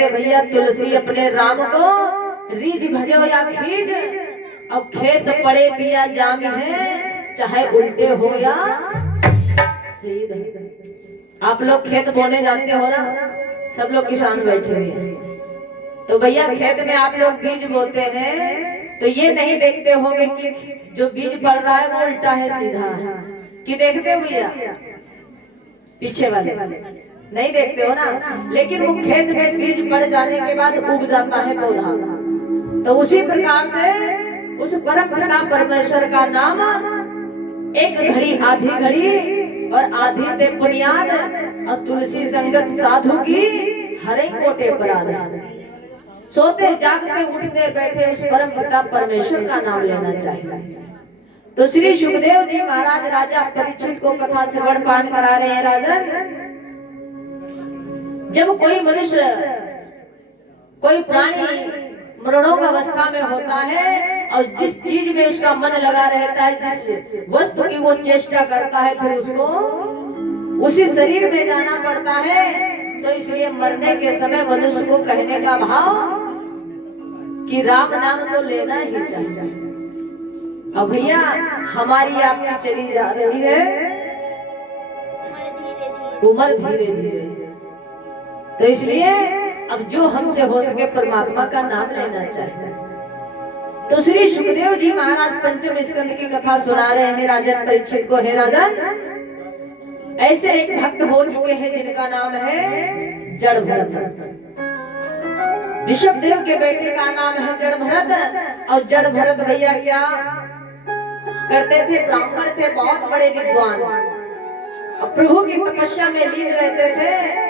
कहते भैया तुलसी अपने राम को रीझ भजो या खींच, अब खेत पड़े पिया जाम है, चाहे उल्टे हो या सीधे। आप लोग खेत बोने जाते हो ना, सब लोग किसान बैठे हुए हैं, तो भैया खेत में आप लोग बीज बोते हैं तो ये नहीं देखते होंगे कि जो बीज पड़ रहा है वो उल्टा है सीधा है, कि देखते हो भैया? पीछे वाले नहीं देखते हो ना। लेकिन वो खेत में बीज पड़ जाने के बाद उग जाता है पौधा। तो उसी प्रकार से उस परम पिता परमेश्वर का नाम एक घड़ी आधी घड़ी और आधी ते बुनियाद, और तुलसी संगत साधु की हरे कोटे पर आधार। सोते जागते उठते बैठे उस परम पिता परमेश्वर का नाम लेना चाहिए। तो श्री सुखदेव जी महाराज राजा परीक्षित को कथा श्रवण पान करा रहे हैं। राजन, जब कोई मनुष्य कोई प्राणी मरणों अवस्था में होता है और जिस चीज में उसका मन लगा रहता है, जिस वस्तु की वो चेष्टा करता है, फिर उसको उसी शरीर में जाना पड़ता है। तो इसलिए मरने के समय मनुष्य को कहने का भाव कि राम नाम तो लेना ही चाहिए। अब भैया हमारी आपकी चली जा रही है उम्र धीरे धीरे, तो इसलिए अब जो हमसे हो सके परमात्मा का नाम लेना चाहिए। तो श्री सुखदेव जी महाराज पंचम स्कंद की कथा सुना रहे हैं राजन परीक्षित को। है राजन, ऐसे एक भक्त हो चुके हैं जिनका नाम है जड़ भरत। ऋषभ देव के बेटे का नाम है जड़ भरत। और जड़ भरत भैया क्या करते थे? ब्राह्मण थे, बहुत बड़े विद्वान, और प्रभु की तपस्या में लीन रहते थे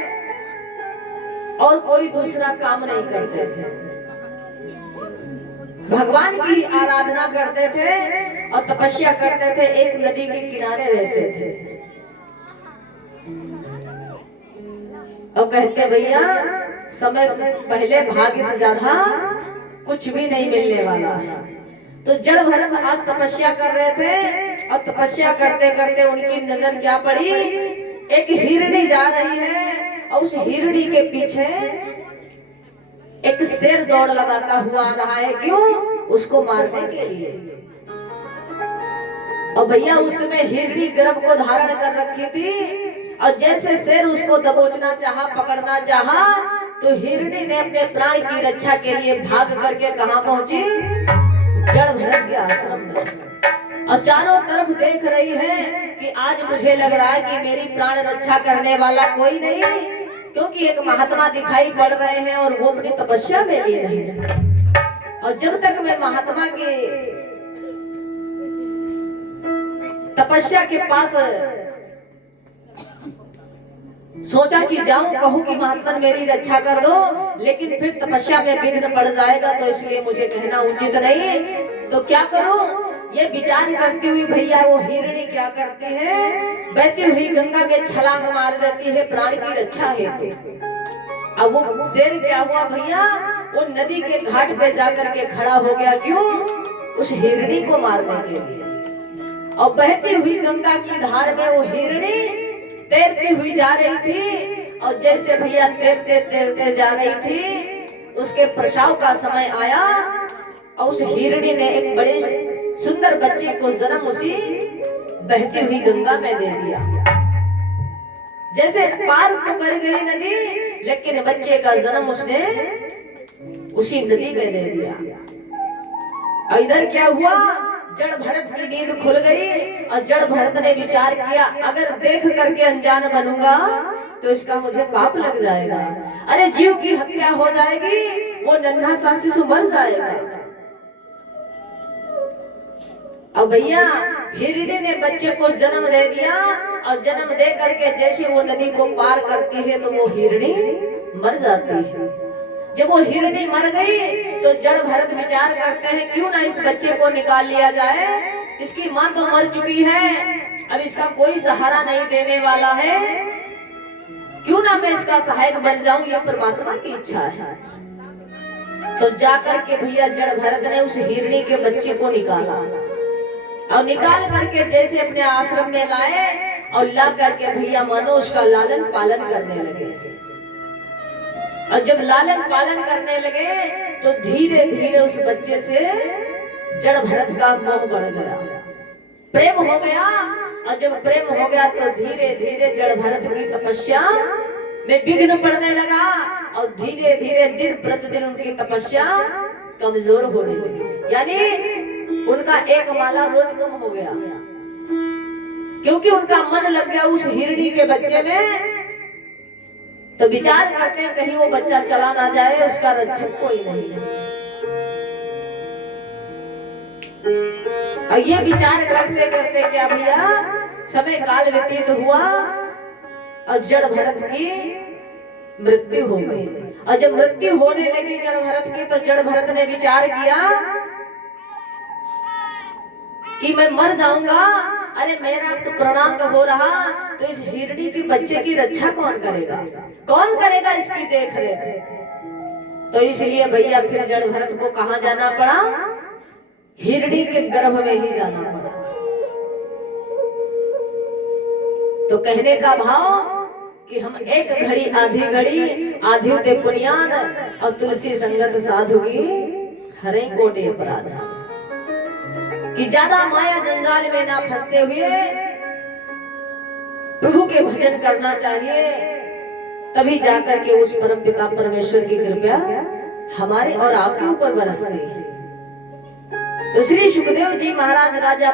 और कोई दूसरा काम नहीं करते थे। भगवान की आराधना करते थे और तपस्या करते थे, एक नदी के किनारे रहते थे। और कहते भैया समय से पहले भाग्य से ज्यादा कुछ भी नहीं मिलने वाला है। तो जड़ भरत आज तपस्या कर रहे थे और तपस्या करते करते उनकी नजर क्या पड़ी? एक हिरणी जा रही है और उस हिरणी के पीछे एक शेर दौड़ लगाता हुआ आ रहा है। क्यों? उसको मारने के लिए। और भैया उस समय हिरणी गर्भ को धारण कर रखी थी, और जैसे शेर उसको दबोचना चाहा, पकड़ना चाहा, तो हिरणी ने अपने प्राण की रक्षा के लिए भाग करके कहां पहुंची? जड़ भरत के आश्रम में। और चारों तरफ देख रही है कि आज मुझे लग रहा है कि मेरी प्राण रक्षा करने वाला कोई नहीं, क्योंकि एक महात्मा दिखाई पड़ रहे हैं और वो अपनी तपस्या में लीन है। और जब तक मैं महात्मा के तपस्या के पास सोचा कि जाऊं, कहूं कि महात्मा मेरी रक्षा कर दो, लेकिन फिर तपस्या में विघ्न पड़ जाएगा, तो इसलिए मुझे कहना उचित नहीं। तो क्या करूं? ये विचार करती हुई भैया वो हिरणी क्या करती है? बहती हुई गंगा में छलांग मार देती है प्राण की रक्षा हेतु। अब वो शेर क्या हुआ भैया? वो नदी के घाट पे जाकर के खड़ा हो गया। क्यों? उस हिरणी को मारने के लिए। और बहती हुई गंगा की धार में वो हिरणी तैरती हुई जा रही थी, और जैसे भैया तैरते तैरते जा रही थी, उसके प्रसव का समय आया और उस हिरणी ने एक बड़े सुंदर बच्चे को जन्म उसी बहती हुई गंगा में दे दिया। जैसे पार तो कर गई नदी, लेकिन बच्चे का जन्म उसने उसी नदी में दे दिया। और इधर क्या हुआ? जड़ भरत की नींद खुल गई और जड़ भरत ने विचार किया, अगर देख करके अनजान बनूंगा तो इसका मुझे पाप लग जाएगा। अरे जीव की हत्या हो जाएगी, वो नन्हा सा शिशु मर जाएगा। अब भैया हिरणी ने बच्चे को जन्म दे दिया, और जन्म दे करके जैसे वो नदी को पार करती है तो वो हिरणी मर जाती है। जब वो हिरणी मर गई तो जड़ भरत विचार करते हैं क्यों ना इस बच्चे को निकाल लिया जाए, इसकी माँ तो मर चुकी है, अब इसका कोई सहारा नहीं देने वाला है, क्यों ना मैं इसका सहायक बन जाऊं, ये परमात्मा की इच्छा है। तो जाकर के भैया जड़ भरत ने उस हिरणी के बच्चे को निकाला, और निकाल करके जैसे अपने आश्रम में लाए और ला करके भैया मानो उसका लालन पालन करने लगे। और जब लालन पालन करने लगे तो धीरे धीरे उस बच्चे से जड़ भरत का मोह बढ़ गया, प्रेम हो गया। और जब प्रेम हो गया तो धीरे धीरे जड़ भरत की तपस्या में विघ्न पड़ने लगा और धीरे धीरे दिन प्रतिदिन उनकी तपस्या कमजोर होने लगी, यानी उनका एक माला रोज कम हो गया, क्योंकि उनका मन लग गया उस हिरणी के बच्चे में। तो विचार करते हैं कहीं वो बच्चा चला ना जाए, उसका रक्षक कोई नहीं है। और ये विचार करते करते क्या भैया समय काल व्यतीत हुआ और जड़ भरत की मृत्यु हो गई। और जब मृत्यु होने लगी जड़ भरत की तो जड़ भरत ने विचार किया कि मैं मर जाऊंगा, अरे मेरा तो प्राण तो हो रहा, तो इस हिरणी की बच्चे की रक्षा कौन करेगा, कौन करेगा इसकी देख रेख। तो इसलिए भैया फिर जड़ भरत को कहाँ जाना पड़ा, हिरणी के गर्भ में ही जाना पड़ा। तो कहने का भाव कि हम एक घड़ी आधी ते पुनियाद और तुलसी संगत साधु की हरे कोटे अपराध, कि ज्यादा माया जंजाल में ना फंसते हुए प्रभु के भजन करना चाहिए, तभी जाकर के उस परम पिता परमेश्वर की कृपा हमारे और आपके ऊपर बरसती है। तो श्री सुखदेव जी महाराज राजा